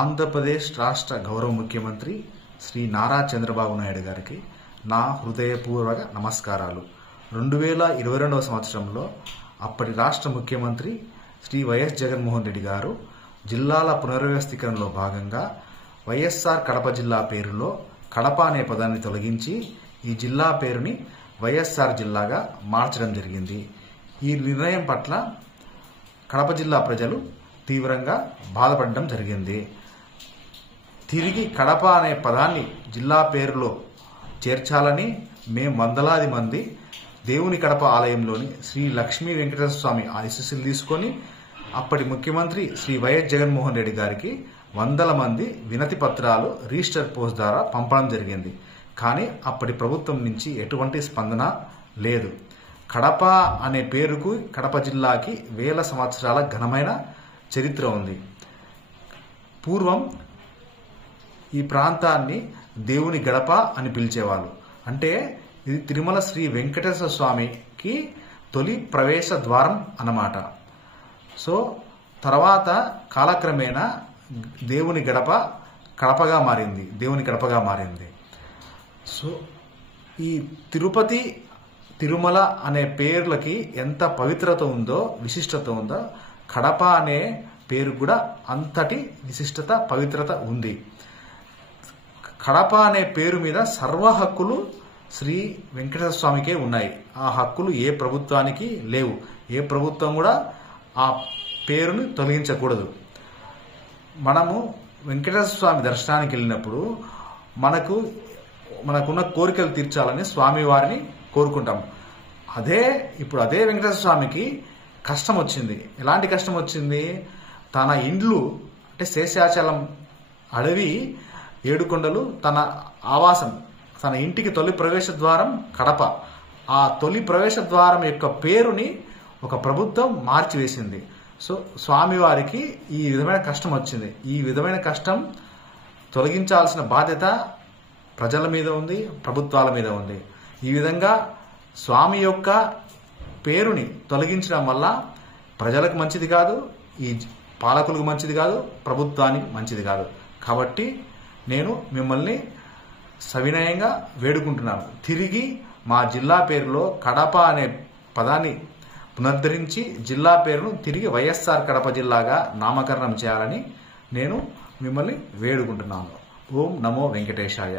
ఆంధ్రప్రదేశ్ రాష్ట్ర గౌరవ ముఖ్యమంత్రి శ్రీ నారా చంద్రబాబు నాయుడు గారికి నా హృదయపూర్వక నమస్కారాలు. 2022వ సంవత్సరంలో అప్పటి రాష్ట్ర ముఖ్యమంత్రి శ్రీ వైఎస్ జగన్మోహన్ రెడ్డి గారు జిల్లాల పునర్వ్యవస్థీకరణలో భాగంగా వైఎస్ఆర్ కడప జిల్లా పేరులో కడప అనే పదాన్ని తొలగించి ఈ జిల్లా పేరుని వైఎస్ఆర్ జిల్లాగా మార్చడం జరిగింది. ఈ నిర్ణయం పట్ల కడప జిల్లా ప్రజలు తీవ్రంగా బాధపడడం జరిగింది. తిరిగి కడప అనే పదాన్ని జిల్లా పేరులో చేర్చాలని మేము వందలాది మంది దేవుని కడప ఆలయంలోని శ్రీ లక్ష్మీ వెంకటేశ్వర స్వామి ఆశీస్సులు తీసుకొని అప్పటి ముఖ్యమంత్రి శ్రీ వైఎస్ జగన్మోహన్ రెడ్డి గారికి వందల మంది వినతి పత్రాలు రిజిస్టర్ పోస్ట్ ద్వారా పంపడం జరిగింది. కానీ అప్పటి ప్రభుత్వం నుంచి ఎటువంటి స్పందన లేదు. కడప అనే పేరుకు కడప జిల్లాకి వేల సంవత్సరాల ఘనమైన చరిత్ర ఉంది. పూర్వం ఈ ప్రాంతాన్ని దేవుని గడప అని పిలిచేవాళ్ళు. అంటే ఇది తిరుమల శ్రీ వెంకటేశ్వర స్వామికి తొలి ప్రవేశ ద్వారం అన్నమాట. సో తర్వాత కాలక్రమేణా దేవుని గడప కడపగా మారింది, దేవుని గడపగా మారింది. సో ఈ తిరుపతి, తిరుమల అనే పేర్లకి ఎంత పవిత్రత ఉందో, విశిష్టత ఉందో, కడప అనే పేరు కూడా అంతటి విశిష్టత, పవిత్రత ఉంది. కడప అనే పేరు మీద సర్వ హక్కులు శ్రీ వెంకటేశ్వర స్వామికే ఉన్నాయి. ఆ హక్కులు ఏ ప్రభుత్వానికి లేవు. ఏ ప్రభుత్వం కూడా ఆ పేరుని తొలగించకూడదు. మనము వెంకటేశ్వర స్వామి దర్శనానికి వెళ్ళినప్పుడు మనకున్న కోరికలు తీర్చాలని స్వామి వారిని కోరుకుంటాం. ఇప్పుడు అదే వెంకటేశ్వర స్వామికి కష్టం వచ్చింది. ఎలాంటి కష్టం వచ్చింది? తన ఇండ్లు అంటే శేషాచలం అడవి, ఏడుకొండలు తన ఆవాసం, తన ఇంటికి తొలి ప్రవేశ ద్వారం కడప. ఆ తొలి ప్రవేశ ద్వారం యొక్క పేరుని ఒక ప్రభుత్వం మార్చివేసింది. సో స్వామివారికి ఈ విధమైన కష్టం వచ్చింది. ఈ విధమైన కష్టం తొలగించాల్సిన బాధ్యత ప్రజల మీద ఉంది, ప్రభుత్వాల మీద ఉంది. ఈ విధంగా స్వామి యొక్క పేరుని తొలగించడం వల్ల ప్రజలకు మంచిది కాదు, ఈ పాలకులకు మంచిది కాదు, ప్రభుత్వానికి మంచిది కాదు. కాబట్టి నేను మిమ్మల్ని సవినయంగా వేడుకుంటున్నాను, తిరిగి మా జిల్లా పేరులో కడప అనే పదాన్ని పునరుద్ధరించి జిల్లా పేరును తిరిగి వైఎస్ఆర్ కడప జిల్లాగా నామకరణం చేయాలని నేను మిమ్మల్ని వేడుకుంటున్నాను. ఓం నమో వెంకటేశాయ.